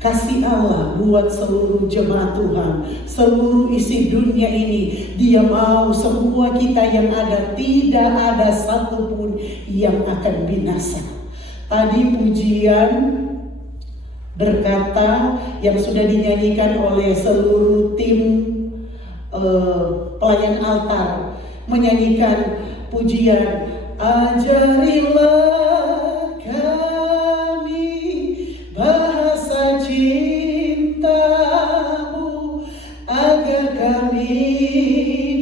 Kasih Allah buat seluruh jemaat Tuhan, seluruh isi dunia ini. Dia mau semua kita yang ada, tidak ada satupun yang akan binasa. Tadi pujian berkata yang sudah dinyanyikan oleh seluruh tim pelayan altar, menyanyikan pujian, ajarilah kami bahasa cintamu, agar kami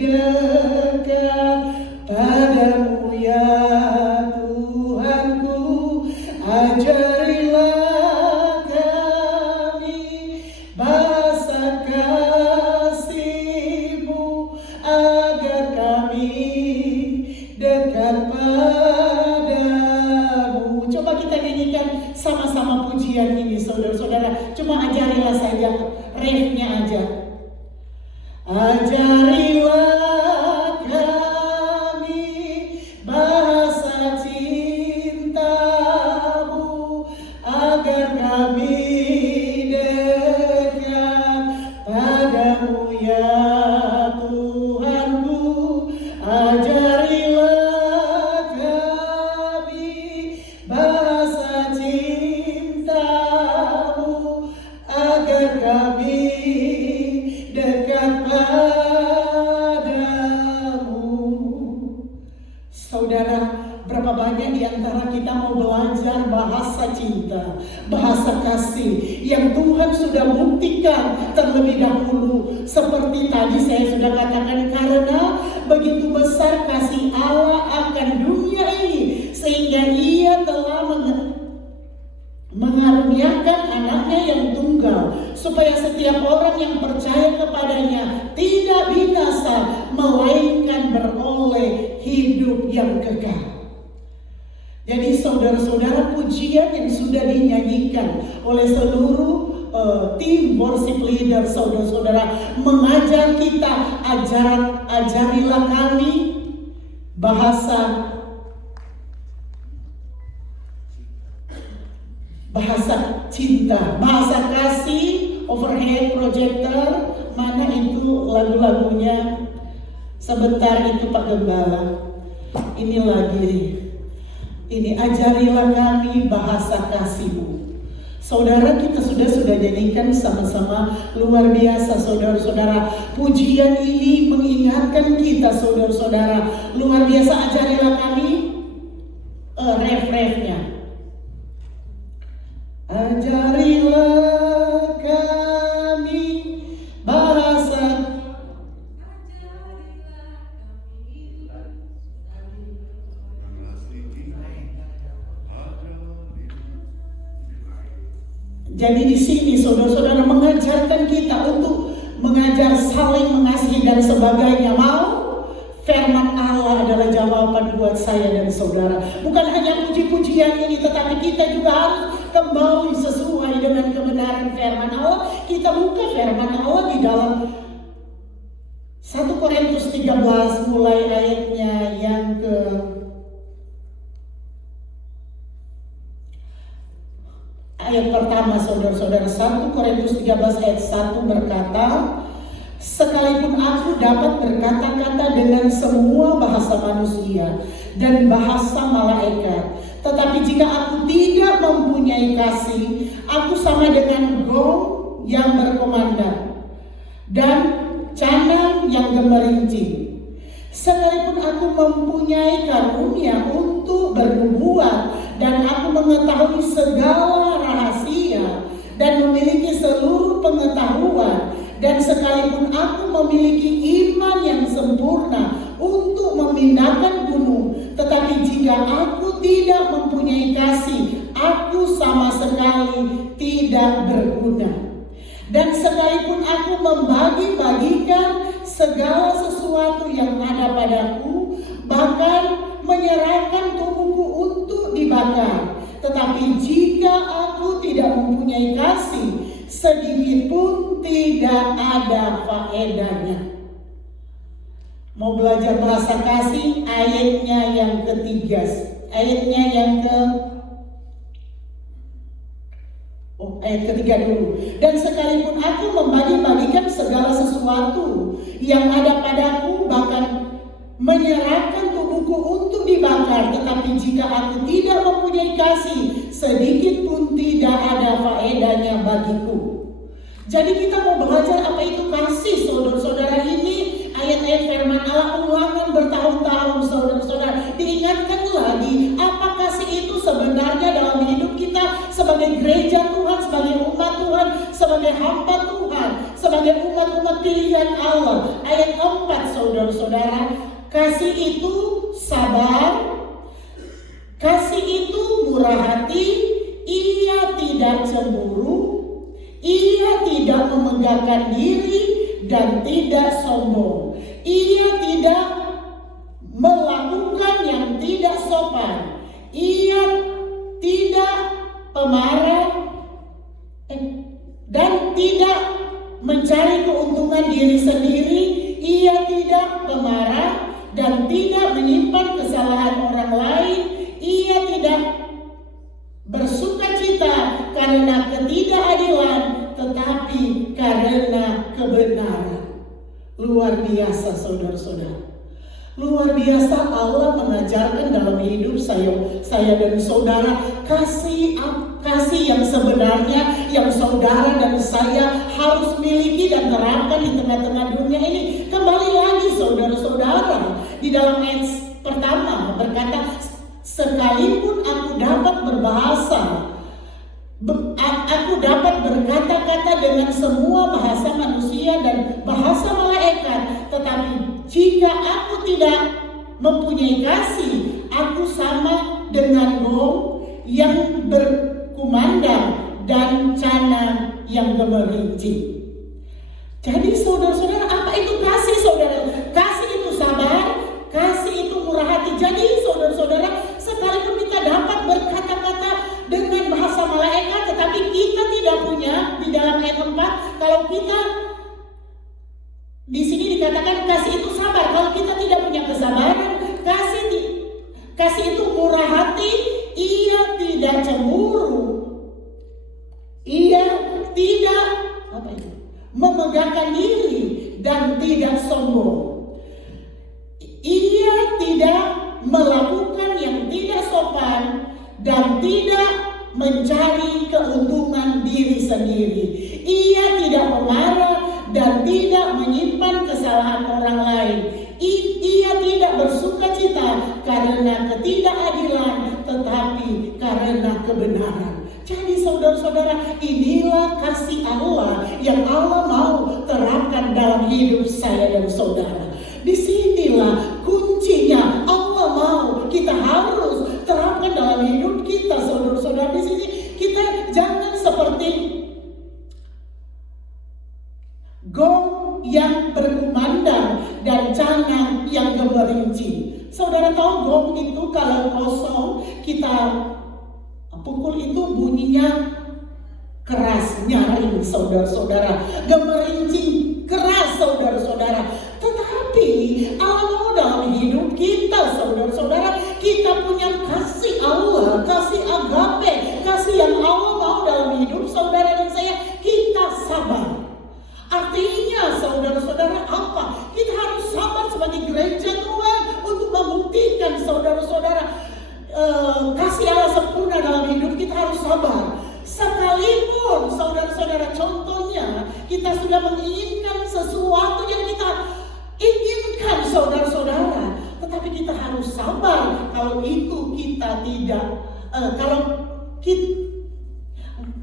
dekat padamu ya Tuhanku. Ajarilah kami bahasa kasih-Mu, agar kami dekat padamu. Coba kita nyanyikan sama-sama pujian ini, saudara-saudara. Cuma ajarilah saja, refnya aja. Ajarilah kami bahasa cintamu, agar kami dekat padamu ya Tuhanku. Ajarilah kami bahasa cintamu, agar kami dekat padamu. Saudara, berapa banyak di antara kita mau belajar bahasa cinta, bahasa kasih yang Tuhan sudah buktikan terlebih dahulu. Seperti tadi saya sudah katakan, karena begitu besar kasih Allah akan dunia ini, sehingga Ia telah mengaruniakan anaknya yang tunggal, supaya setiap orang yang percaya kepadanya tidak binasa, melainkan beroleh hidup yang kekal. Jadi saudara-saudara, pujian yang sudah dinyanyikan oleh seluruh tim worship leader, saudara-saudara, mengajar kita, ajarilah kami bahasa cinta, bahasa kasih. Overhead projector, mana itu lagu-lagunya? Sebentar itu Pak Gembala. Ini lagi. Ini ajarilah kami bahasa kasih-Mu. Saudara, kita sudah nyanyikan sama-sama, luar biasa saudara-saudara. Pujian ini mengingatkan kita saudara-saudara, luar biasa. Ajarilah kami, ref-refnya. Ajarilah kami bahasa. Jadi di sini saudara-saudara mengajarkan kita untuk mengajar saling mengasihi dan sebagainya. Mau? Firman Allah adalah jawaban buat saya dan saudara. Bukan hanya puji-pujian ini, tetapi kita juga harus kembali sesuai dengan kebenaran firman Allah. Kita buka firman Allah di dalam 1 Korintus 13 mulai ayatnya yang ke ayat pertama, saudara-saudara. 1 Korintus 13 ayat 1 berkata, sekalipun aku dapat berkata-kata dengan semua bahasa manusia dan bahasa malaikat, tetapi jika aku tidak mempunyai kasih, aku sama dengan gong yang berkumandang dan canang yang gemerincing. Sekalipun aku mempunyai karunia untuk bernubuat dan aku mengetahui segala rahasia dan memiliki seluruh pengetahuan, dan sekalipun aku memiliki iman yang sempurna untuk memindahkan gunung, tetapi jika aku tidak mempunyai kasih, aku sama sekali tidak berguna. Dan sekalipun aku membagi-bagikan segala sesuatu yang ada padaku, bahkan menyerahkan tubuhku untuk dibakar, tetapi jika aku tidak mempunyai kasih, sedikit pun tidak ada faedahnya. Mau belajar bahasa kasih, ayatnya yang ketiga, ayatnya yang ke ayat ketiga dulu. Dan sekalipun aku membagi-bagikan segala sesuatu yang ada padaku, bahkan menyerahkan tubuhku untuk dibakar, tetapi jika aku tidak mempunyai kasih, sedikit pun tidak ada faedahnya bagiku. Jadi kita mau belajar apa itu kasih, saudara-saudara. Ini ayat-ayat firman Allah ulangan bertahun-tahun, saudara-saudara. Diingatkan lagi apa kasih itu sebenarnya dalam hidup kita sebagai gereja Tuhan, sebagai umat Tuhan, sebagai hamba Tuhan, sebagai umat-umat pilihan Allah. Ayat 4, saudara-saudara. Kasih itu sabar, kasih itu murah hati, ia tidak cemburu, ia tidak memegahkan diri dan tidak sombong. Ia tidak melakukan yang tidak sopan. Ia tidak pemarah dan tidak mencari keuntungan diri sendiri. Ia tidak pemarah dan tidak menyimpan kesalahan orang lain. Ia tidak bersukacita karena ketidakadilan, tetapi karena kebenaran. Luar biasa, saudara-saudara. Luar biasa Allah mengajarkan dalam hidup saya dan saudara kasih yang sebenarnya yang saudara dan saya harus miliki dan terapkan di tengah-tengah dunia ini. Kembali lagi saudara-saudara, di dalam ayat pertama berkata, sekalipun aku dapat berbahasa, aku dapat berkata-kata dengan semua bahasa manusia dan bahasa malaikat, tetapi jika aku tidak mempunyai kasih, aku sama dengan gong yang berkumandang dan canang yang gemerincing. Jadi saudara-saudara, apa itu kasih, saudara? Kasih itu sabar, kasih itu murah hati. Jadi saudara-saudara, sekalipun kita dapat berkata-kata dengan bahasa malaikat, tetapi kita tidak punya, di dalam ayat 4, kalau kita di sini dikatakan kasih itu sabar. Kalau kita tidak punya kesabaran, kasih itu murah hati, ia tidak cemburu, ia tidak memegahkan diri dan tidak sombong. Ia tidak melakukan yang tidak sopan dan tidak mencari keuntungan diri sendiri. Ia tidak pemarah dan tidak menyimpan kesalahan orang lain. Ia tidak bersukacita karena ketidakadilan, tetapi karena kebenaran. Jadi saudara-saudara, inilah kasih Allah yang Allah mau terapkan dalam hidup saya dan saudara. Disinilah kuncinya. Allah mau kita harus terapkan dalam hidup kita, saudara-saudara. Di sini kita jangan seperti gong yang berkumandang dan canang yang gemerincing. Saudara tahu gong itu kalau kosong kita pukul itu bunyinya keras, nyaring, saudara-saudara. Gemerincing keras, saudara-saudara. Tetapi Allah mau dalam hidup kita, saudara-saudara, kita punya kasih Allah, kasih agape, kasih yang Allah mau dalam hidup saudara dan saya. Kita sabar. Artinya saudara-saudara apa? Kita harus sabar sebagai gereja Tuhan untuk membuktikan saudara-saudara kasih Allah sempurna dalam hidup. Kita harus sabar. Sekalipun saudara-saudara, contohnya kita sudah menginginkan sesuatu yang kita inginkan, saudara-saudara, tetapi kita harus sabar. Kalau itu kita tidak, kalau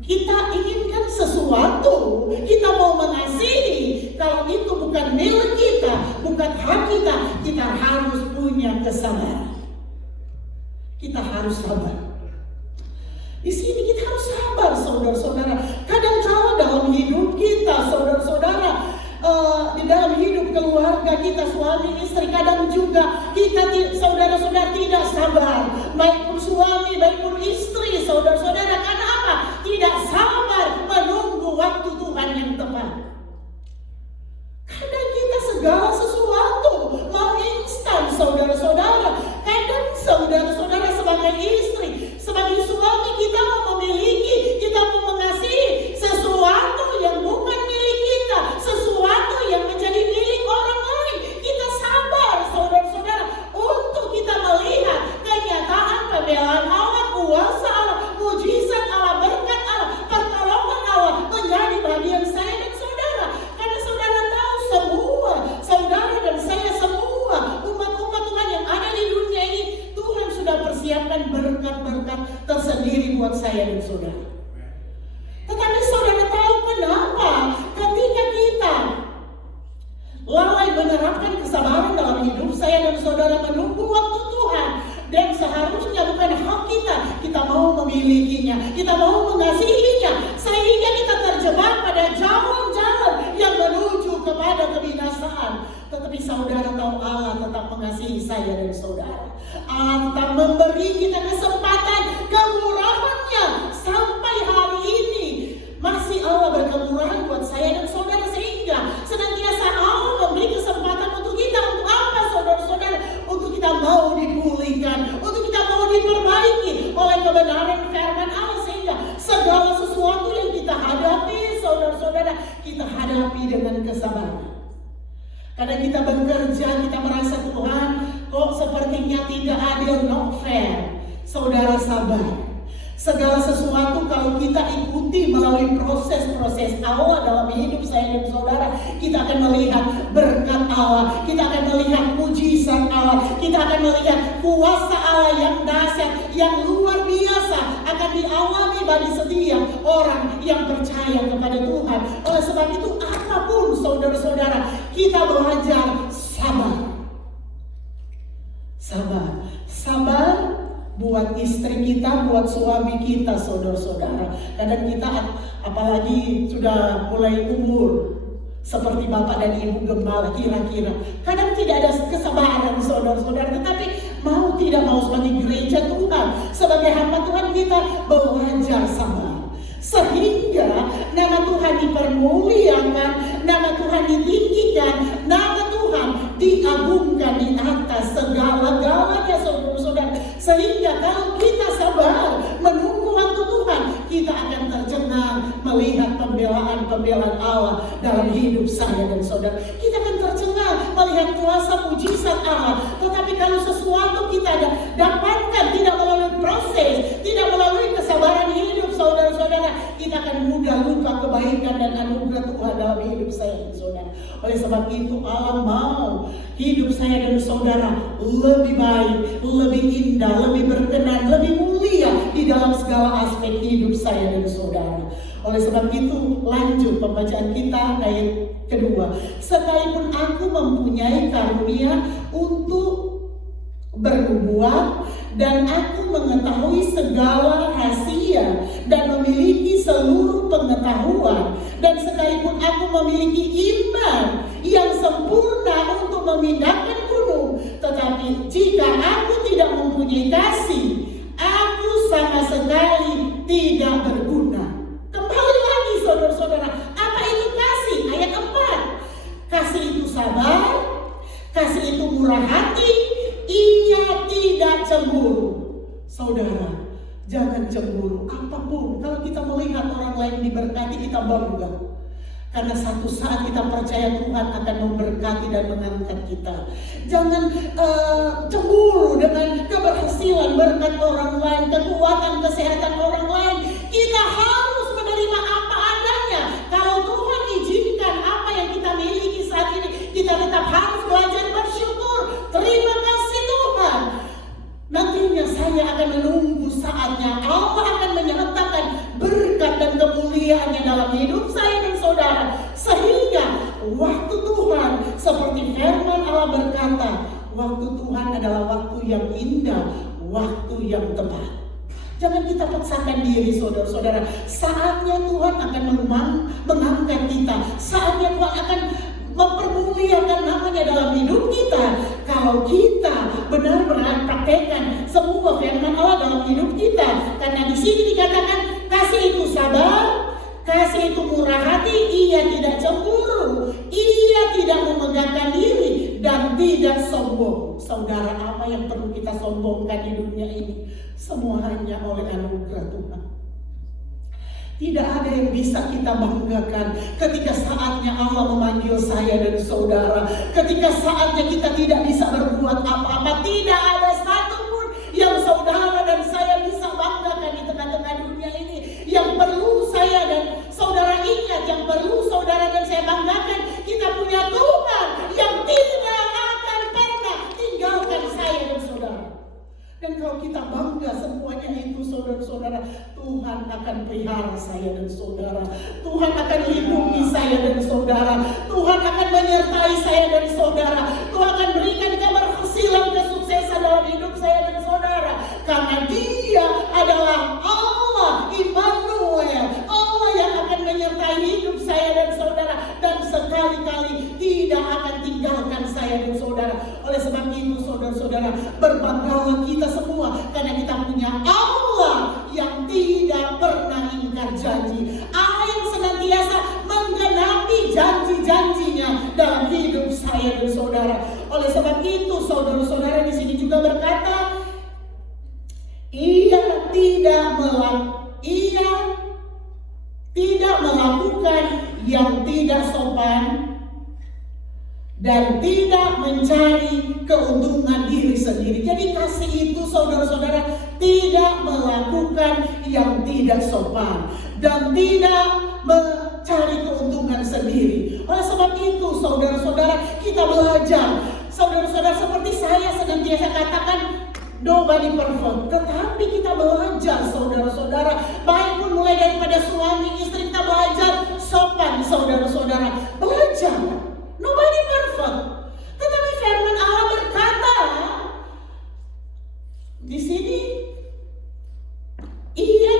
kita inginkan sesuatu, kita mau mengasihi, kalau itu bukan milik kita, bukan hak kita, kita harus punya kesabaran. Kita harus sabar. Di sini kita harus sabar, saudara-saudara. Kadang-kala dalam hidup kita, saudara-saudara, di dalam hidup keluarga kita, suami istri, kadang juga kita, saudara-saudara, tidak sabar. Baik pun suami, baik pun istri, saudara-saudara. Karena apa? Tidak sabar menunggu waktu Tuhan yang tepat. Kadang kita segala sesuatu mau instan, saudara-saudara. Kadang saudara-saudara sebagai istri, sebagai suami, kita mau memiliki, kita mau mengasihi, mengasihi saya dan saudara. Allah tetap memberi kita kesempatan kemurahan-Nya sampai hari ini. Masih Allah berkemurahan buat saya dan saudara, sehingga senantiasa Allah memberi kesempatan untuk kita. Untuk apa, saudara-saudara? Untuk kita mau dipulihkan, untuk kita mau diperbaiki oleh kebenaran firman Allah, sehingga segala sesuatu yang kita hadapi, saudara-saudara, kita hadapi dengan kesabaran. Kadang kita bekerja, kita merasa Tuhan kok sepertinya tidak adil, not fair. Saudara, sabar. Segala sesuatu kalau kita ikuti melalui proses-proses Allah dalam hidup saya dan saudara, kita akan melihat berkat Allah, kita akan melihat mujizat Allah, kita akan melihat kuasa Allah yang dahsyat, yang luar biasa akan dialami bagi setiap orang yang percaya kepada Tuhan. Oleh sebab itu, apapun saudara-saudara, kita belajar sabar. Sabar. Sabar buat istri kita, buat suami kita, saudara-saudara. Kadang kita apalagi sudah mulai umur seperti bapak dan ibu gembala kira-kira, kadang tidak ada kesabaran, saudara-saudara. Tetapi mau tidak mau sebagai gereja Tuhan, sebagai hamba Tuhan, kita belajar sabar, sehingga nama Tuhan dipermuliakan, nama Tuhan ditinggikan, nama Tuhan diagungkan di atas segala-galanya, saudara-saudara. Sehingga kalau kita sabar menunggu waktu Tuhan, kita akan tercengang melihat pembelaan-pembelaan Allah dalam hidup saya dan saudara. Kita akan tercengang melihat kuasa mujizat Allah. Tetapi kalau sesuatu kita dapatkan tidak melalui proses, tidak melalui kesabaran hidup, saudara-saudara, kita akan mudah lupa kebaikan dan anugerah Tuhan dalam hidup saya dan saudara. Oleh sebab itu, Allah mau hidup saya dan saudara lebih baik, lebih indah, lebih berkenan, lebih mulia di dalam segala aspek hidup saya dan saudara. Oleh sebab itu, lanjut pembacaan kita ayat kedua. Sekalipun aku mempunyai karunia untuk bernubuat, dan aku mengetahui segala rahasia dan memiliki seluruh pengetahuan, dan sekalipun aku memiliki iman yang sempurna untuk memindahkan gunung, tetapi jika aku tidak mempunyai kasih, aku sama sekali tidak berguna. Kembali lagi, saudara-saudara, apa itu kasih? Ayat 4. Kasih itu sabar, kasih itu murah hati, ia tidak cemburu. Saudara, jangan cemburu apapun. Kalau kita melihat orang lain diberkati, kita bangga. Karena satu saat kita percaya Tuhan akan memberkati dan mengangkat kita. Jangan cemburu dengan keberhasilan, berkat orang lain, kekuatan, kesehatan orang lain. Kita harus menerima apa adanya. Kalau Tuhan izinkan apa yang kita miliki saat ini, kita tetap harus belajar bersyukur. Terima kasih Tuhan. Nantinya saya akan menunggu saatnya Allah akan menyertakan berkat dan kemuliaannya dalam hidup saya dan saudara. Sehingga waktu Tuhan, seperti firman Allah berkata, waktu Tuhan adalah waktu yang indah, waktu yang tepat. Jangan kita paksakan diri, saudara-saudara. Saatnya Tuhan akan mengangkat kita. Saatnya Tuhan akan mempermuliakan namanya dalam hidup kita. Kalau kita benar-benar praktekkan semua firman Allah dalam hidup kita. Karena di sini dikatakan kasih itu sabar, kasih itu murah hati, ia tidak cemburu, ia tidak memegahkan diri, dan tidak sombong. Saudara, apa yang perlu kita sombongkan di dunia ini? Semua hanya oleh anugerah Tuhan. Tidak ada yang bisa kita banggakan ketika saatnya Allah memanggil saya dan saudara. Ketika saatnya kita tidak bisa berbuat apa-apa. Tidak ada satupun yang saudara dan saya bisa banggakan di tengah-tengah dunia ini. Yang perlu saya dan saudara ingat, yang perlu saudara dan saya banggakan, kita punya Tuhan yang tidak akan pernah tinggalkan saya dan saudara. Dan kalau kita bangga semuanya itu, saudara-saudara, Tuhan akan pelihara saya dan saudara. Tuhan akan lindungi saya dan saudara. Tuhan akan menyertai saya dan saudara. Tuhan akan berikan keberhasilan, kesuksesan dalam hidup saya dan saudara. Karena Dia adalah Allah Immanuel, Allah yang akan menyertai hidup saya dan saudara, dan sekali-kali tidak akan tinggalkan saya dan saudara. Oleh sebab itu, saudara, saudara, berbanggalah kita semua karena kita punya Allah yang tidak pernah ingkar janji, Allah yang senantiasa menggenapi janji-janjinya dalam hidup saya dan saudara. Oleh sebab itu, saudara-saudara di sini juga berkata, ia tidak melakukan yang tidak sopan dan tidak mencari keuntungan diri sendiri. Jadi kasih itu, saudara-saudara, tidak melakukan yang tidak sopan dan tidak mencari keuntungan sendiri. Oleh sebab itu, saudara-saudara, kita belajar. Saudara-saudara, seperti saya senantiasa katakan, nobody perfect, tetapi kita belajar, saudara-saudara, baik pun mulai daripada suami istri, kita belajar sopan, saudara-saudara, belajar. Nobody perfect, tetapi firman Allah berkata di sini, ia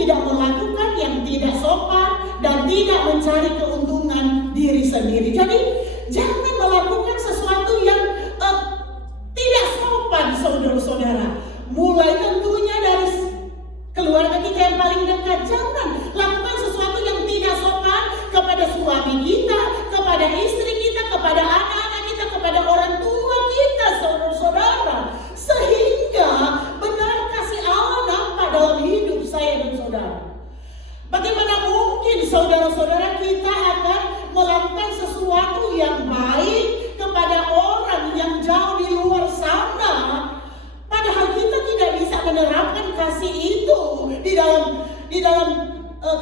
tidak melakukan yang tidak sopan dan tidak mencari keuntungan diri sendiri. Jadi jangan melakukan sesuatu yang tidak sopan, saudara-saudara. Mulai tentunya dari keluarga kita yang paling dekat. Jangan lakukan sesuatu yang tidak sopan kepada suami kita, kepada istri kita, kepada anak-anak kita, kepada orang tua kita, saudara-saudara. Sehingga benar kasih Allah nampak dalam hidup saya dan saudara. Bagaimana mungkin, saudara-saudara, kita akan melakukan sesuatu yang baik kepada orang yang jauh di luar sana, padahal kita tidak bisa menerapkan kasih itu di dalam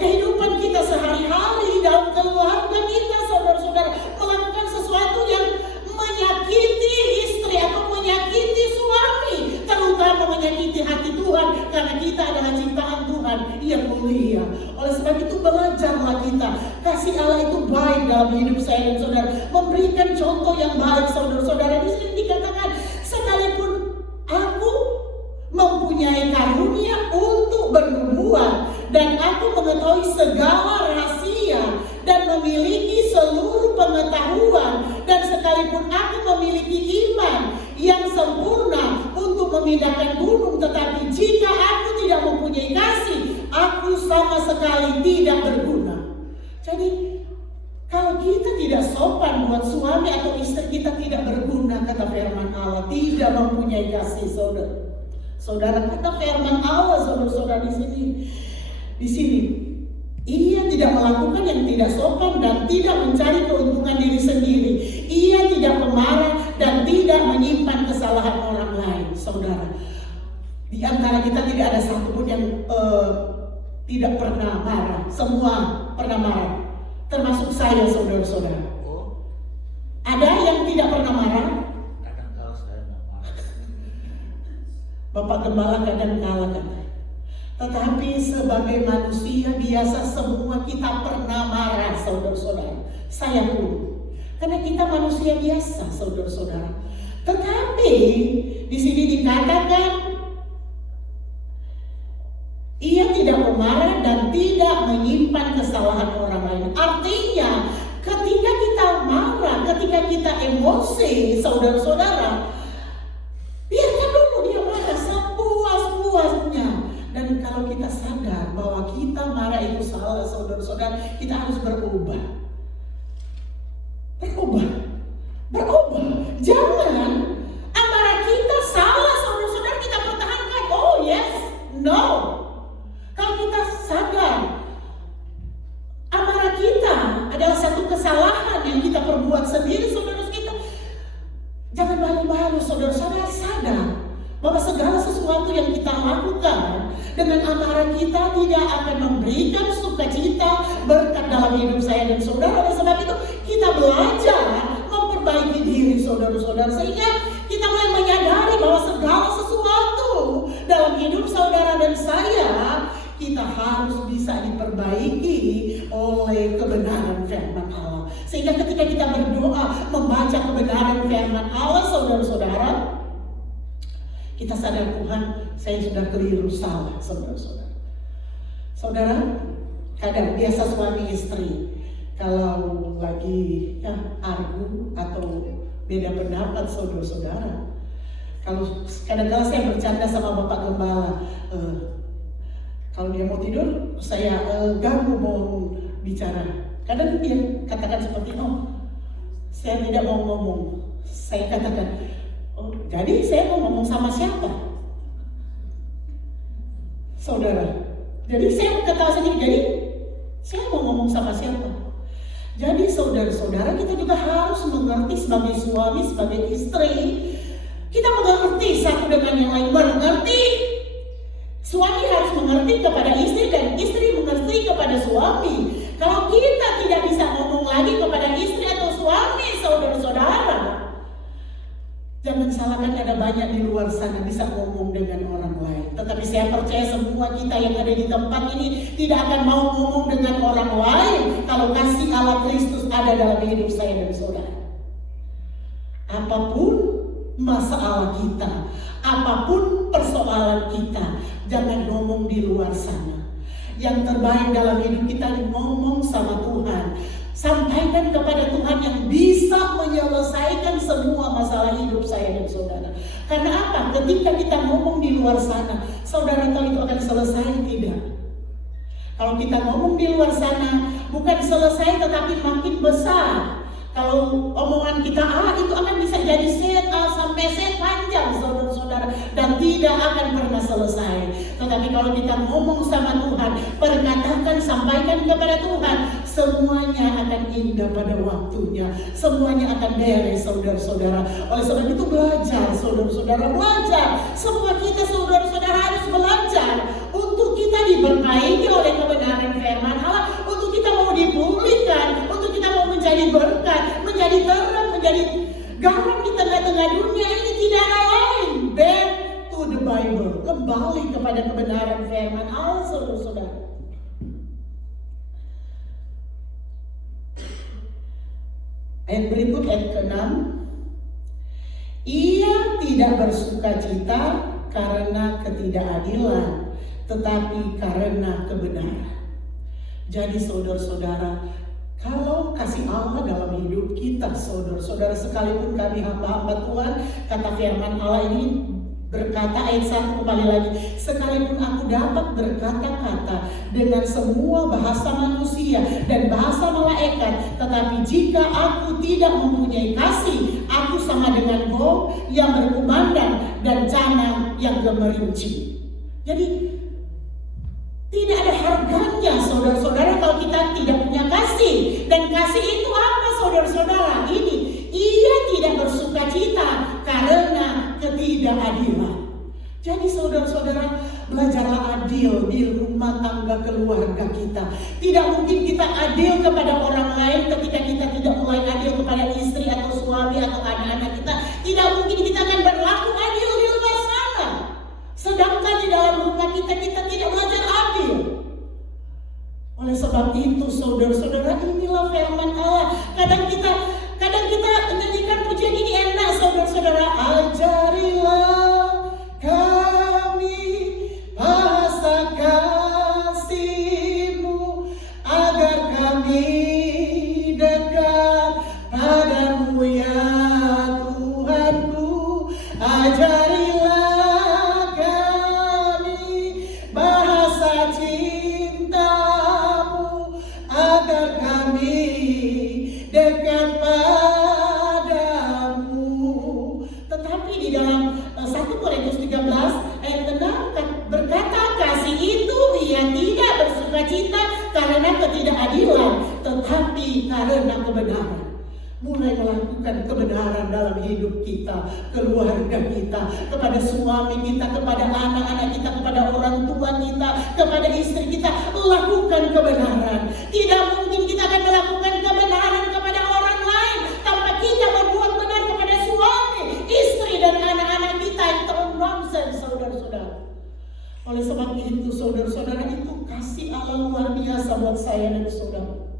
kehidupan kita sehari-hari, dalam keluarga kita, saudara-saudara. Melakukan sesuatu yang menyakiti istri atau menyakiti suami, terutama menyakiti hati Tuhan, karena kita adalah ciptaan Tuhan yang mulia. Oleh sebab itu, belajarlah kita. Kasih Allah itu baik dalam hidup saya dan saudara, memberikan contoh yang baik, saudara-saudara. Di sini dikatakan, sekalipun aku mempunyai karunia untuk bernubuat dan aku mengetahui segala rahasia dan memiliki seluruh pengetahuan, dan sekalipun aku memiliki iman yang sempurna untuk memindahkan gunung, tetapi jika aku tidak mempunyai kasih, aku sama sekali tidak berguna. Jadi kalau kita tidak sopan buat suami atau istri kita, tidak berguna, kata firman Allah. Tidak mempunyai kasih, saudara, kata firman Allah, saudara-saudara. Di sini ia tidak melakukan yang tidak sopan dan tidak mencari keuntungan diri sendiri. Ia tidak pemarah dan tidak menyimpan kesalahan orang lain. Saudara, di antara kita tidak ada satupun yang tidak pernah marah. Semua pernah marah, termasuk saya, saudara-saudara. Ada yang tidak pernah marah? Kadang-kadang saya nggak marah. Bapak Gembala kadang kalah, kata. Tetapi sebagai manusia biasa, semua kita pernah marah, saudara-saudara. Saya pun, karena kita manusia biasa, saudara-saudara. Tetapi di sini dikatakan, ia tidak pemarah dan tidak menyimpan kesalahan orang lain. Artinya, ketika kita marah, ketika kita emosi, saudara-saudara, biarkan dulu dia marah sepuas-puasnya. Dan kalau kita sadar bahwa kita marah itu salah, saudara-saudara, kita harus berubah. Jangan amarah kita salah, saudara-saudara, kita pertahankan. Oh yes, no. Kalau kita sadar amarah kita adalah satu kesalahan yang kita perbuat sendiri, saudara, kita jangan malu-malu, saudara-saudara. Sadar bahwa segala sesuatu yang kita lakukan dengan amarah kita tidak akan memberikan sukacita, berkat dalam hidup saya dan saudara. Oleh sebab itu, kita belajar memperbaiki diri, saudara-saudara, sehingga kita mulai menyadari bahwa segala sesuatu dalam hidup saudara dan saya, kita harus bisa diperbaiki oleh kebenaran firman Allah. Sehingga ketika kita berdoa membaca kebenaran firman Allah, saudara-saudara, kita sadar, Tuhan, saya sudah keliru, salah, saudara-saudara. Saudara, kadang biasa suami istri, kalau lagi argu atau beda pendapat saudara-saudara. Kalau kadang-kadang saya bercanda sama Bapak Gembala, kalau dia mau tidur, saya ganggu mau bicara. Kadang dia katakan seperti, oh saya tidak mau ngomong. Saya katakan, oh jadi saya mau ngomong sama siapa? Saudara. Jadi saya ketawa sendiri, jadi saya mau ngomong sama siapa? Jadi saudara-saudara, kita juga harus mengerti sebagai suami, sebagai istri. Kita mengerti satu dengan yang lain, mengerti. Suami harus mengerti kepada istri dan istri mengerti kepada suami. Kalau kita tidak bisa ngomong lagi kepada istri atau suami, saudara-saudara, jangan salahkan, ada banyak di luar sana bisa ngomong dengan orang lain. Tetapi saya percaya semua kita yang ada di tempat ini tidak akan mau ngomong dengan orang lain kalau kasih Allah Kristus ada dalam hidup saya dan saudara. Apapun masalah kita, apapun persoalan kita, jangan ngomong di luar sana. Yang terbaik dalam hidup kita ngomong sama Tuhan. Sampaikan kepada Tuhan yang bisa menyelesaikan semua masalah hidup saya dan saudara. Karena apa? Ketika kita ngomong di luar sana, saudara tahu itu akan selesai tidak? Kalau kita ngomong di luar sana, bukan selesai tetapi makin besar. Kalau omongan kita itu akan bisa jadi set A sampai set panjang, saudara-saudara, dan tidak akan pernah selesai. Tetapi kalau kita ngomong sama Tuhan, perkatakan, sampaikan kepada Tuhan, semuanya akan indah pada waktunya. Semuanya akan beres, saudara-saudara. Oleh sebab itu belajar, saudara-saudara, belajar. Semua kita, saudara-saudara, harus belajar untuk kita diberkahi oleh kebenaran firman Allah, untuk kita mau dipulihkan, untuk kita mau menjadi berkat, menjadi terang, menjadi garam di tengah-tengah dunia ini. Tidak ada lain. Back to the Bible. Kembali kepada kebenaran firman Allah, saudara-saudara. Ayat berikut, ayat ke-6. Ia tidak bersukacita karena ketidakadilan, tetapi karena kebenaran. Jadi saudara-saudara, kalau kasih Allah dalam hidup kita, saudara-saudara, sekalipun kami hamba-hamba Tuhan, kata firman Allah ini berkata, ayat 1 kembali lagi, sekalipun aku dapat berkata-kata dengan semua bahasa manusia dan bahasa malaikat, tetapi jika aku tidak mempunyai kasih, aku sama dengan bom yang berkumandang dan canang yang gemerinci. Jadi tidak ada harganya, saudara-saudara, kalau kita tidak punya kasih. Dan kasih itu apa, saudara-saudara? Ini, ia tidak bersukacita karena ketidakadilan. Jadi saudara-saudara, belajarlah adil di rumah tangga keluarga kita. Tidak mungkin kita adil kepada orang lain ketika kita tidak mulai adil kepada istri atau suami atau anak-anak kita. Tidak mungkin kita akan berlaku adil di luar sana. Sedangkan di dalam rumah kita tidak belajar adil. Oleh sebab itu, saudara-saudara, inilah firman Allah. Kadang kita menyanyikan pujian ini enak, saudara-saudara. Ajarilah kami bahasa kasih-Mu agar kami dekat padamu ya Tuhanku. Ajarilah kami bahasa cinta-Mu agar kami dekat padamu. Tetapi di dalam 1 Korintus 13 ayat 6 berkata, kasih itu ia tidak bersukacita karena ketidakadilan, tetapi karena kebenaran. Mulai melakukan kebenaran dalam hidup kita, keluarga kita, kepada suami kita, kepada anak-anak kita, kepada orang tua kita, kepada istri kita. Lakukan kebenaran. Tidak mungkin kita akan melakukan kebenaran kepada orang lain tanpa kita berbuat benar kepada suami, istri, dan anak-anak kita yang nonsense, saudara-saudara. Oleh sebab itu, saudara-saudara, itu kasih Allah luar biasa buat saya dan saudara.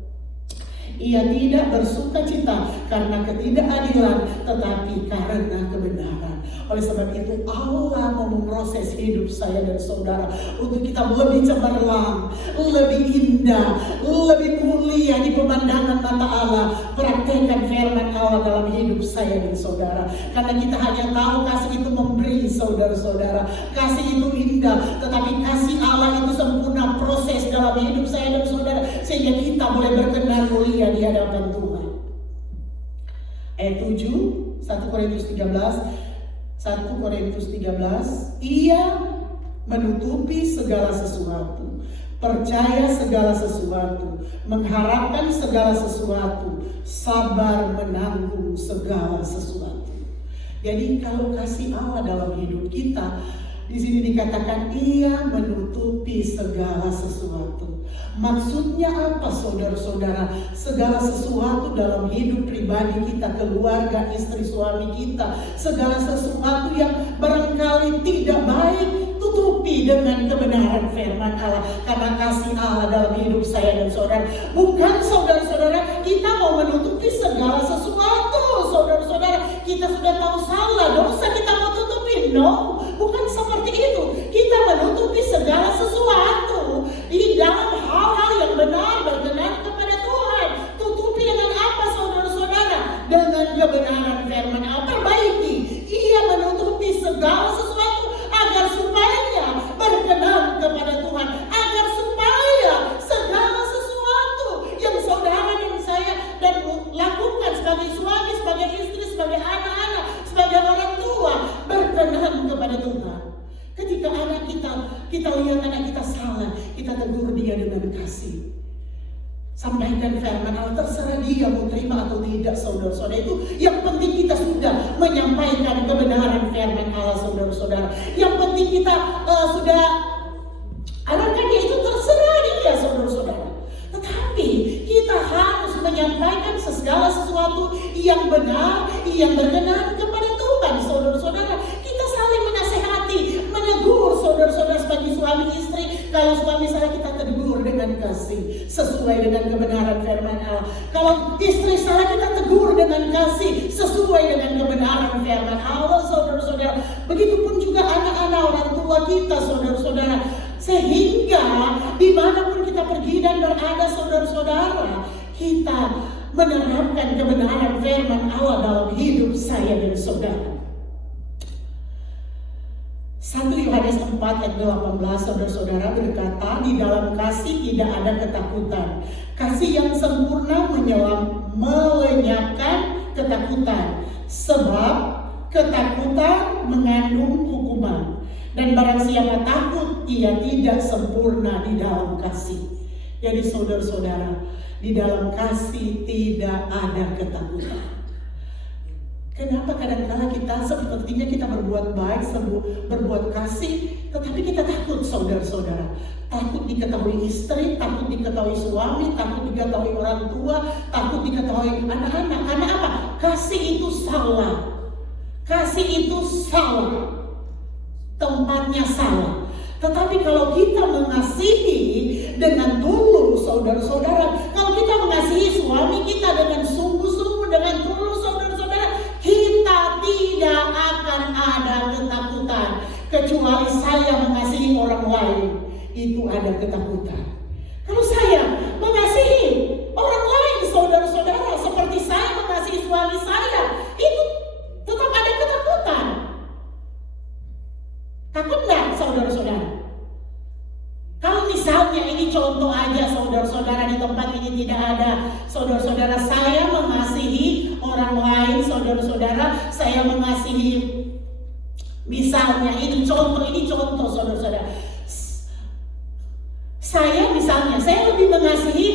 Ia tidak bersuka cita karena ketidakadilan, tetapi karena kebenaran. Oleh sebab itu Allah mau memproses hidup saya dan saudara untuk kita lebih cemerlang, lebih indah, lebih mulia di pemandangan mata Allah. Praktekkan firman Allah dalam hidup saya dan saudara. Karena kita hanya tahu kasih itu memberi, saudara-saudara. Kasih itu indah, tetapi kasih Allah itu sempurna proses dalam hidup saya dan saudara, sehingga kita boleh berkenan mulia di hadapan Tuhan. Ayat 7, 1 Korintus 13, ia menutupi segala sesuatu, percaya segala sesuatu, mengharapkan segala sesuatu, sabar menanggung segala sesuatu. Jadi kalau kasih Allah dalam hidup kita, di sini dikatakan ia menutupi segala sesuatu. Maksudnya apa, saudara-saudara? Segala sesuatu dalam hidup pribadi kita, keluarga, istri, suami kita, segala sesuatu yang barangkali tidak baik, tutupi dengan kebenaran firman Allah. Karena kasih Allah dalam hidup saya dan saudara. Bukan, saudara-saudara, kita mau menutupi segala sesuatu. Saudara-saudara, kita sudah tahu salah, dosa, kita mau tutupi. No, bukan seperti itu. Kita menutupi segala sesuatu di dalam hal-hal yang benar, berkenan kepada Tuhan. Tutupi dengan apa, saudara-saudara? Dengan kebenaran firman Allah. Perbaiki. Ia menutupi segala sesuatu agar supaya berkenan kepada Tuhan, agar supaya segala sesuatu yang saudara dan saya dan lakukan sebagai suami, sebagai istri, sebagai anak-anak, sebagai orang tua, berkenan kepada Tuhan. Ketika anak kita lihat anak kita salah, kita tegur dia dengan kasih. Sampaikan firman Allah, terserah dia mau terima atau tidak, saudara-saudara. Itu yang penting kita sudah menyampaikan kebenaran firman Allah, saudara-saudara. Yang penting kita sudah arahkan dia, itu terserah dia, saudara-saudara. Tetapi kita harus menyampaikan segala sesuatu yang benar, yang berkenan kepada Tuhan, saudara-saudara. Kita saling menasehati, menegur, saudara-saudara, sebagai suami istri. Kalau suami salah, kita tegur dengan kasih sesuai dengan kebenaran firman Allah. Kalau istri salah, kita tegur dengan kasih sesuai dengan kebenaran firman Allah, saudara-saudara. Begitupun juga anak-anak orang tua kita, saudara-saudara. Sehingga dimanapun kita pergi dan berada, saudara-saudara, kita menerapkan kebenaran firman Allah dalam hidup saya dan saudara. 1 Yohanes 4 ayat 18, saudara-saudara, berkata, di dalam kasih tidak ada ketakutan. Kasih yang sempurna melenyapkan ketakutan, sebab ketakutan mengandung hukuman. Dan barang siapa takut, ia tidak sempurna di dalam kasih. Jadi saudara-saudara, di dalam kasih tidak ada ketakutan. Kenapa kadang-kadang kita sepertinya kita berbuat baik, berbuat kasih, tetapi kita takut, saudara-saudara. Takut diketahui istri, takut diketahui suami, takut diketahui orang tua, takut diketahui anak-anak. Karena apa? Kasih itu salah. Kasih itu salah. Tempatnya salah. Tetapi kalau kita mengasihi dengan tulus, saudara-saudara, kalau kita mengasihi suami kita dengan sungguh-sungguh, dengan tulus, saudara-saudara, kita tidak akan ada ketakutan. Kecuali saya mengasihi orang lain, itu ada ketakutan. Kalau saya mengasihi orang lain, saudara-saudara, seperti saya mengasihi suami saya, itu tetap ada ketakutan. Takut nggak, saudara-saudara? Kalau misalnya ini contoh aja, saudara-saudara, di tempat ini tidak ada, saudara-saudara, saya mengasihi orang lain, saudara-saudara, saya mengasihi, misalnya ini contoh, saudara-saudara. Saya misalnya, saya lebih mengasihi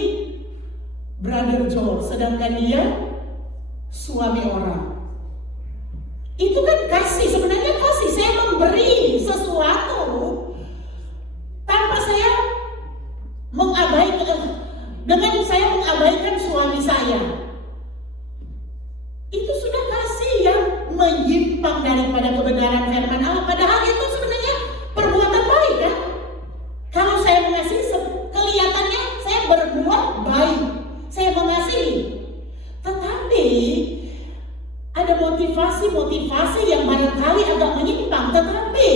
Brother George, sedangkan dia suami orang. Itu kan kasih, sebenarnya kasih. Saya memberi sesuatu tanpa saya mengabaikan, dengan saya mengabaikan suami saya. Itu sudah kasih yang menyimpang daripada kebenaran firman Allah. Padahal itu sebenarnya perbuatan baik, kan? Kalau saya mengasihi, kelihatannya saya berbuat baik, saya mengasihi. motivasi yang barangkali agak menyimpang. Tetapi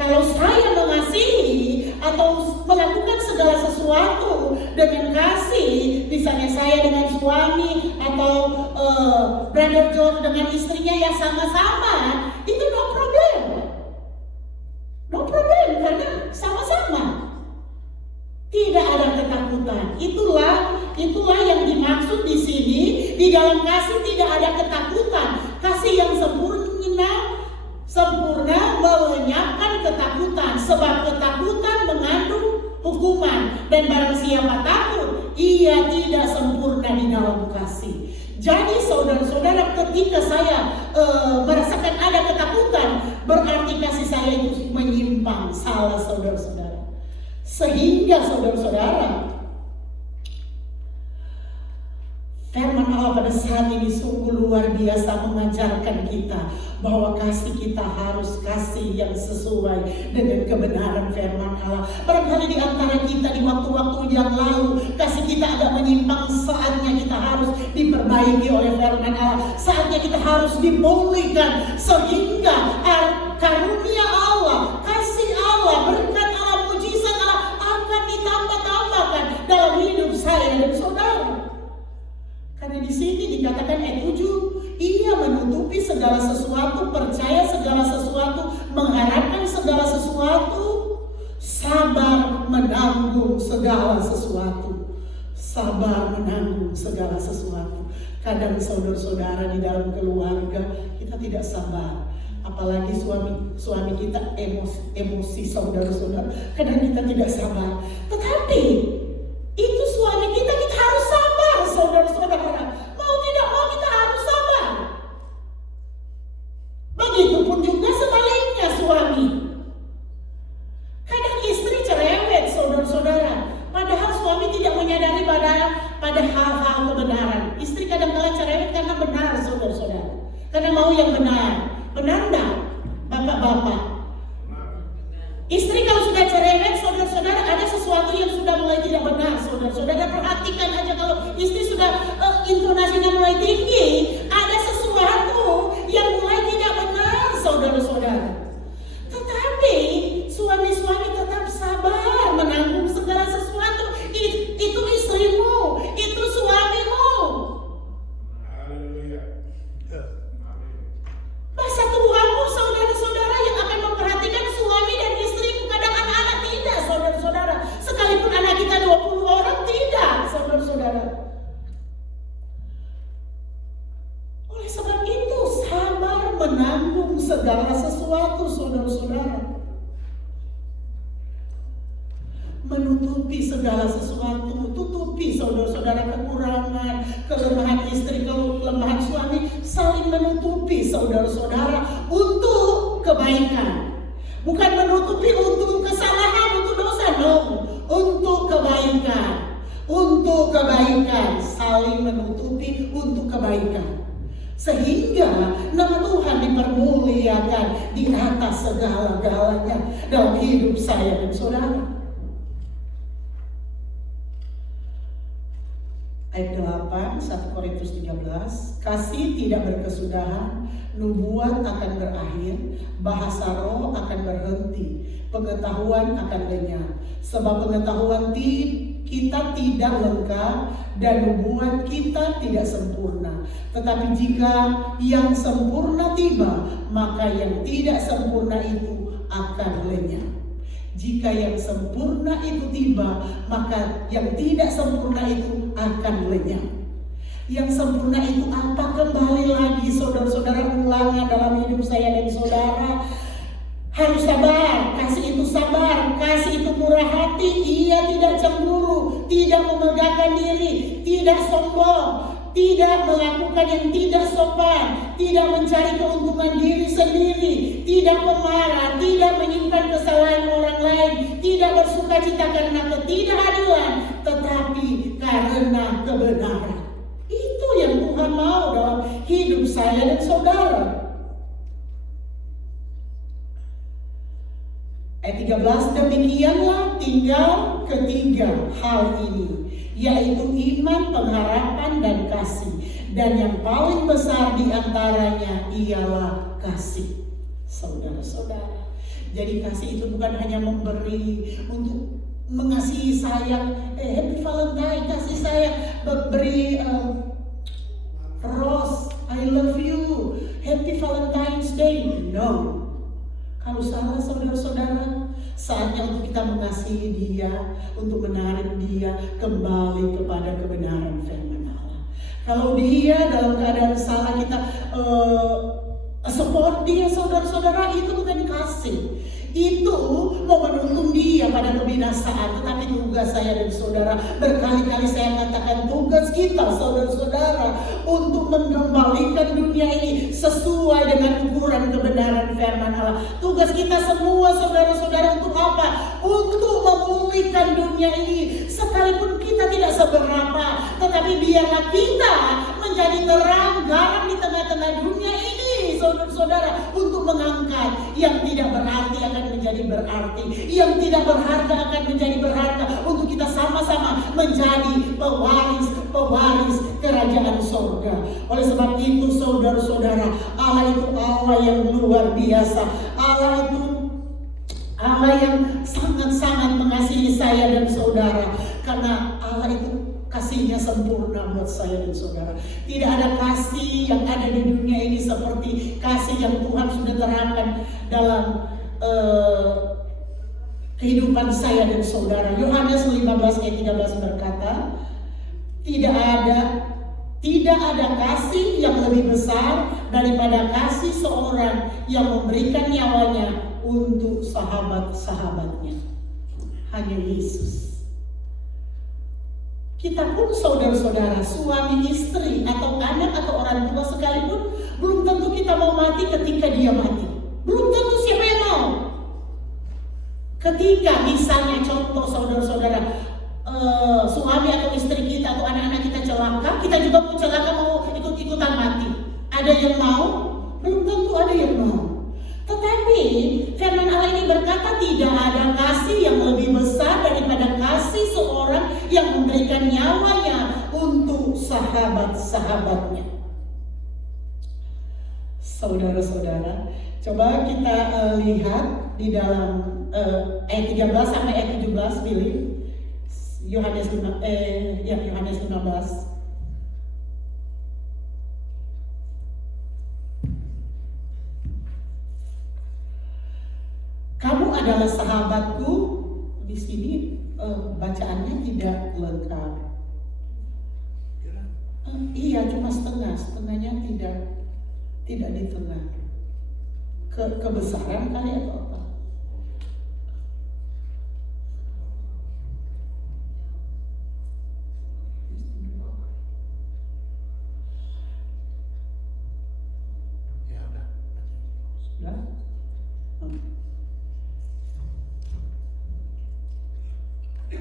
kalau saya mengasihi atau melakukan segala sesuatu dengan kasih, misalnya saya dengan suami atau Brother John dengan istrinya yang sama-sama, itu no problem. No problem karena sama-sama. Tidak ada ketakutan. Itulah yang dimaksud di sini. Di dalam kasih tidak ada ketakutan. Kasih yang sempurna melenyapkan ketakutan, sebab ketakutan mengandung hukuman, dan barang siapa takut, ia tidak sempurna di dalam kasih. Jadi saudara-saudara, ketika saya merasakan ada ketakutan, berarti kasih saya itu menyimpang, salah saudara-saudara. Sehingga saudara-saudara, firman Allah pada saat ini sungguh luar biasa mengajarkan kita bahwa kasih kita harus kasih yang sesuai dengan kebenaran firman Allah. Barangkali di antara kita di waktu-waktu yang lalu kasih kita agak menyimpang, saatnya kita harus diperbaiki oleh firman Allah. Saatnya kita harus dipulihkan sehingga karunia Allah, kasih Allah, berkat Allah, mujizat Allah akan ditambah-tambahkan dalam hidup saya dan saudara. Karena di sini dikatakan ayat 7, ia menutupi segala sesuatu, percaya segala sesuatu, mengharapkan segala sesuatu, sabar menanggung segala sesuatu. Sabar menanggung segala sesuatu. Kadang saudara-saudara di dalam keluarga kita tidak sabar. Apalagi suami kita emosi saudara-saudara. Kadang kita tidak sabar. Tetapi itu suami kita harus sabar saudara-saudara. Mau tidak mau kita harus sabar. Begitupun juga sebaliknya suami. Kadang istri cerewet saudara-saudara. Padahal suami tidak menyadari pada hal-hal kebenaran. Istri kadang-kadang cerewet karena benar saudara-saudara. Karena mau yang benar. Benar enggak bapak-bapak? Istri kalau sudah cerewet saudara-saudara, ada sesuatu yang sudah mulai tidak benar saudara-saudara. Perhatikan aja kalau istri sudah intonasinya mulai tinggi, ada sesuatu yang mulai tidak benar saudara-saudara. Tetapi suami-suami tetap sabar menanggung segala sesuatu. Itu istrimu, itu suamimu. Masa Tuhanmu saudara-saudara yang akan memperhatikan suami dan istrimu, kadang anak-anak tidak saudara-saudara. Sekalipun anak kita 20 orang tidak saudara-saudara. Oleh sebab itu sabar menanggung segala sesuatu saudara-saudara. Menutupi segala sesuatu, tutupi saudara-saudara kekurangan, kelemahan istri, kelemahan suami, saling menutupi saudara-saudara untuk kebaikan. Bukan menutupi untuk kesalahan, untuk dosa, no, untuk kebaikan. Untuk kebaikan, saling menutupi untuk kebaikan. Sehingga nama Tuhan dipermuliakan di atas segala-galanya dalam hidup saya dan saudara. Ayat 8, 1 Korintus 13, kasih tidak berkesudahan, nubuat akan berakhir, bahasa roh akan berhenti, pengetahuan akan lenyap. Sebab pengetahuan kita tidak lengkap dan nubuat kita tidak sempurna. Tetapi jika yang sempurna tiba, maka yang tidak sempurna itu akan lenyap. Jika yang sempurna itu tiba, maka yang tidak sempurna itu akan lenyap. Yang sempurna itu apa? Kembali lagi saudara-saudara, ulangan dalam hidup saya dan saudara. Harus sabar, kasih itu sabar, kasih itu murah hati, ia tidak cemburu, tidak memegahkan diri, tidak sombong, tidak melakukan yang tidak sopan, tidak mencari keuntungan diri sendiri, tidak pemarah, tidak menyimpan kesalahan orang lain, tidak bersukacita karena ketidakadilan, tetapi karena kebenaran. Itu yang Tuhan mau dalam hidup saya dan saudara. Ayat 13, demikianlah tinggal ketiga hal ini, yaitu iman, pengharapan, dan kasih. Dan yang paling besar di antaranya ialah kasih. Saudara-saudara, jadi kasih itu bukan hanya memberi untuk mengasihi sayang, Happy Valentine, kasih sayang, beri rose, I love you, Happy Valentine's Day. No. Kalau salah saudara-saudara, saatnya untuk kita mengasihi dia, untuk menarik dia kembali kepada kebenaran firman Allah. Kalau dia dalam keadaan salah, kita support dia, saudara-saudara, itu bukan kasih. Itu mau menuntun dia pada kebinasaan. Tetapi tugas saya dan saudara, berkali-kali saya katakan, tugas kita saudara-saudara untuk mengembalikan dunia ini sesuai dengan ukuran kebenaran firman Allah. Tugas kita semua saudara-saudara untuk apa? Untuk memulihkan dunia ini. Sekalipun kita tidak seberapa, tetapi biarlah kita menjadi terang garam di tengah-tengah dunia ini, saudara-saudara, untuk mengangkat yang tidak berarti akan menjadi berarti, yang tidak berharga akan menjadi berharga, untuk kita sama-sama menjadi pewaris kerajaan surga. Oleh sebab itu saudara-saudara, Allah itu Allah yang luar biasa. Allah itu Allah yang sangat-sangat mengasihi saya dan saudara, karena Allah itu kasihnya sempurna buat saya dan saudara. Tidak ada kasih yang ada di dunia ini seperti kasih yang Tuhan sudah terapkan dalam kehidupan saya dan saudara. Yohanes 15 ayat 13 berkata, tidak ada kasih yang lebih besar daripada kasih seorang yang memberikan nyawanya untuk sahabat-sahabatnya. Hanya Yesus. Kita pun saudara-saudara, suami istri atau anak atau orang tua sekalipun, belum tentu kita mau mati ketika dia mati. Belum tentu siapa yang mau. Ketika misalnya contoh saudara-saudara, suami atau istri kita atau anak-anak kita celaka, kita juga mau celaka, mau ikut-ikutan mati. Ada yang mau? Belum tentu ada yang mau. Tetapi firman Allah ini berkata, tidak ada kasih yang lebih besar daripada kasih seorang yang memberikan nyawanya untuk sahabat-sahabatnya. Saudara-saudara, coba kita lihat di dalam ayat 13 sampai ayat 17, pilih Yohanes 15. Kamu adalah sahabatku. Di sini bacaannya tidak lengkap. Iya, cuma setengahnya tidak di tengah. Kebesaran kali atau apa? Ya udah. Sudah?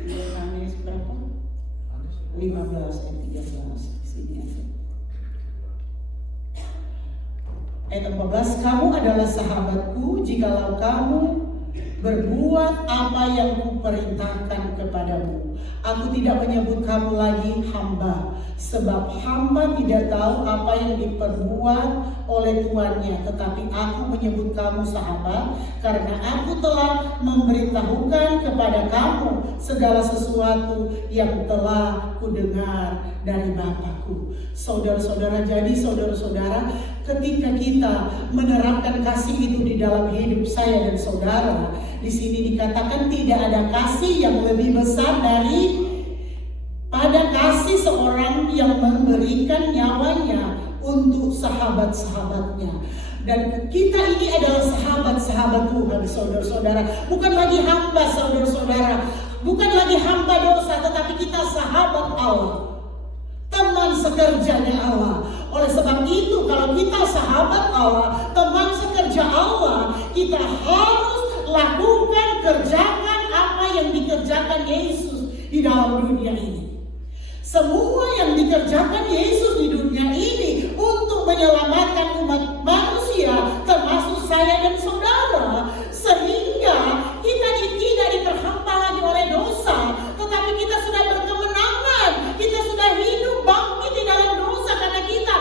Yohanes berapa? 15 ayat 13 di sini ada. Ayat 14, kamu adalah sahabatku jikalau kamu berbuat apa yang kuperintahkan kepadamu. Aku tidak menyebut kamu lagi hamba, sebab hamba tidak tahu apa yang diperbuat oleh tuannya, tetapi aku menyebut kamu sahabat, karena aku telah memberitahukan kepada kamu segala sesuatu yang telah kudengar dari Bapakku. Saudara-saudara, jadi saudara-saudara, ketika kita menerapkan kasih itu di dalam hidup saya dan saudara, di sini dikatakan tidak ada kasih yang lebih besar daripada kasih seorang yang memberikan nyawanya untuk sahabat-sahabatnya. Dan kita ini adalah sahabat-sahabat Tuhan, saudara-saudara. Bukan lagi hamba, saudara-saudara. Bukan lagi hamba dosa, tetapi kita sahabat Allah, teman sekerjanya Allah. Oleh sebab itu, kalau kita sahabat Allah, teman sekerja Allah, kita harus lakukan, kerjakan apa yang dikerjakan Yesus di dalam dunia ini. Semua yang dikerjakan Yesus di dunia ini untuk menyelamatkan umat manusia, termasuk saya dan saudara, sehingga kita tidak diperhampa lagi oleh dosa, tetapi kita sudah berkemenangan, kita sudah hidup bangkit di dalam dosa, karena kita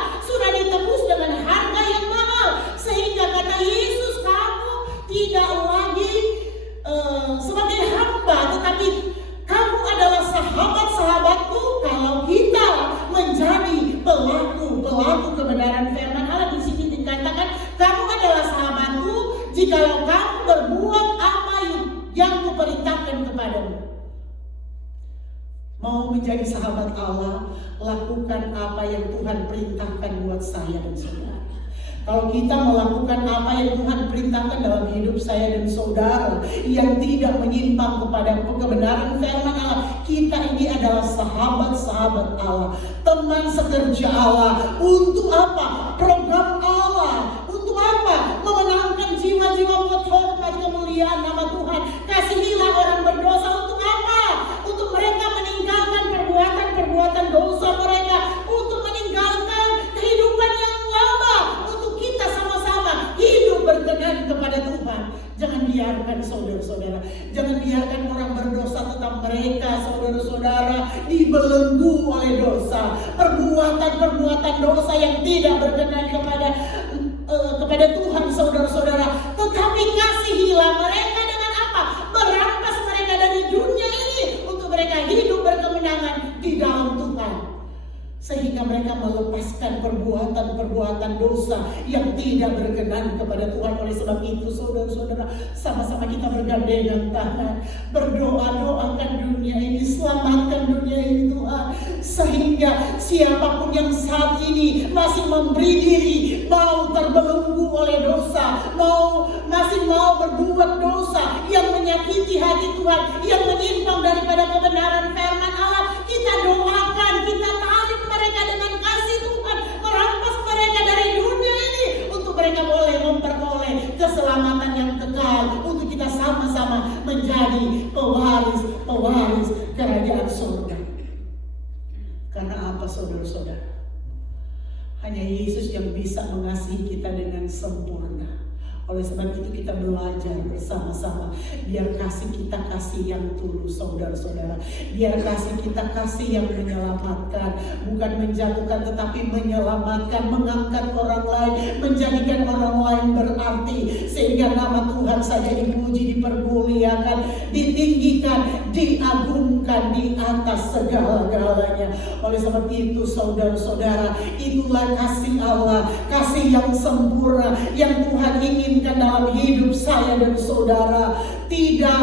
mau menjadi sahabat Allah, lakukan apa yang Tuhan perintahkan buat saya dan saudara. Kalau kita melakukan apa yang Tuhan perintahkan dalam hidup saya dan saudara, yang tidak menyimpang kepada kebenaran firman Allah, kita ini adalah sahabat-sahabat Allah, teman sekerja Allah. Untuk apa? Program Allah. Untuk apa? Memenangkan jiwa-jiwa buat hormat kemuliaan nama Tuhan. Kasihilah orang berdosa. Untuk apa? Untuk mereka meninggalkan perbuatan-perbuatan dosa mereka, untuk meninggalkan kehidupan yang lama, untuk kita sama-sama hidup berkenan kepada Tuhan. Jangan biarkan saudara-saudara, jangan biarkan orang berdosa tetap mereka, saudara-saudara, dibelenggu oleh dosa, perbuatan-perbuatan dosa yang tidak berkenan kepada Tuhan, saudara-saudara. Tetapi kasihilah mereka dengan apa? Merampas mereka dari dunia ini untuk mereka hidup berkemenangan di dalam Tuhan, sehingga mereka melepaskan perbuatan-perbuatan dosa yang tidak berkenan kepada Tuhan. Oleh sebab itu, saudara-saudara, sama-sama kita bergandengan tangan, berdoa, doakan dunia ini, selamatkan dunia ini Tuhan, sehingga siapapun yang saat ini masih memberi diri, mau terbelenggu oleh dosa, masih mau berbuat dosa yang menyakiti hati Tuhan, yang menyimpang daripada kebenaran firman Allah, kita doakan, kita tarik mereka dengan kasih Tuhan, merampas mereka dari dunia ini untuk mereka boleh memperoleh keselamatan yang kekal, untuk kita sama-sama menjadi pewaris kerajaan surga. Karena apa, saudara-saudara? Hanya Yesus yang bisa mengasihi kita dengan sempurna. Oleh sebab itu kita belajar bersama-sama. Biar kasih kita kasih yang tulus, saudara-saudara. Biar kasih kita kasih yang menyelamatkan, bukan menjatuhkan tetapi menyelamatkan, mengangkat orang lain, menjadikan orang lain berarti, sehingga nama Tuhan saja dipuji, dipermuliakan, ditinggikan, diagungkan di atas segala-galanya. Oleh sebab itu, saudara-saudara, itulah kasih Allah, kasih yang sempurna yang Tuhan ingin dalam hidup saya dan saudara. Tidak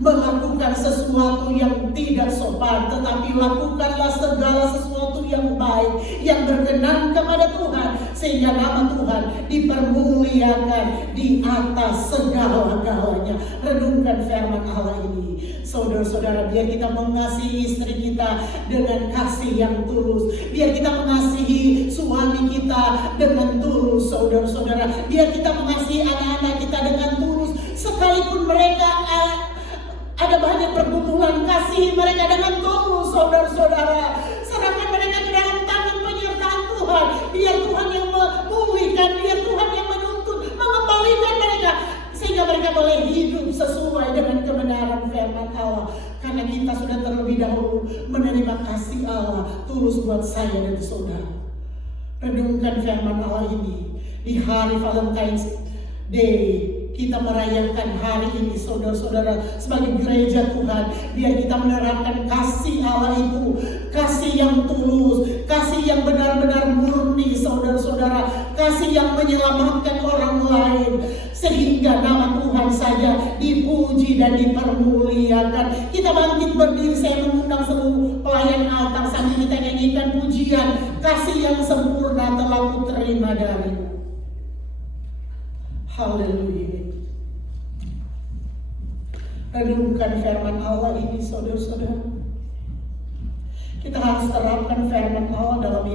melakukan sesuatu yang tidak sopan, tetapi lakukanlah segala sesuatu yang baik, yang berkenan kepada Tuhan, sehingga nama Tuhan dipermuliakan di atas segala-galanya. Renungkan firman Allah ini, saudara-saudara. Biar kita mengasihi istri kita dengan kasih yang tulus, biar kita mengasihi suami kita dengan tulus, saudara-saudara. Biar kita mengasihi anak-anak kita dengan tulus, sekalipun mereka ada banyak pergumulan, kasih mereka dengan tulus, saudara-saudara. Serahkan mereka ke dalam tangan penyertaan Tuhan. Biar Tuhan yang memulihkan, biar Tuhan yang menuntun, mengembalikan mereka, sehingga mereka boleh hidup sesuai dengan kebenaran firman Allah. Karena kita sudah terlebih dahulu menerima kasih Allah tulus buat saya dan saudara. Renungkan firman Allah ini di hari Valentine's Day. Kita merayakan hari ini, saudara-saudara, sebagai gereja Tuhan. Biar kita menerapkan kasih Allah itu, kasih yang tulus, kasih yang benar-benar murni, saudara-saudara, kasih yang menyelamatkan orang lain, sehingga nama Tuhan saja dipuji dan dipermuliakan. Kita bangkit berdiri, saya mengundang seluruh pelayan altar sambil kita nyanyikan pujian, kasih yang sempurna telah kuterima darimu. Haleluya. Renungkan firman Allah ini, saudara-saudara. Kita harus terapkan firman Allah dalam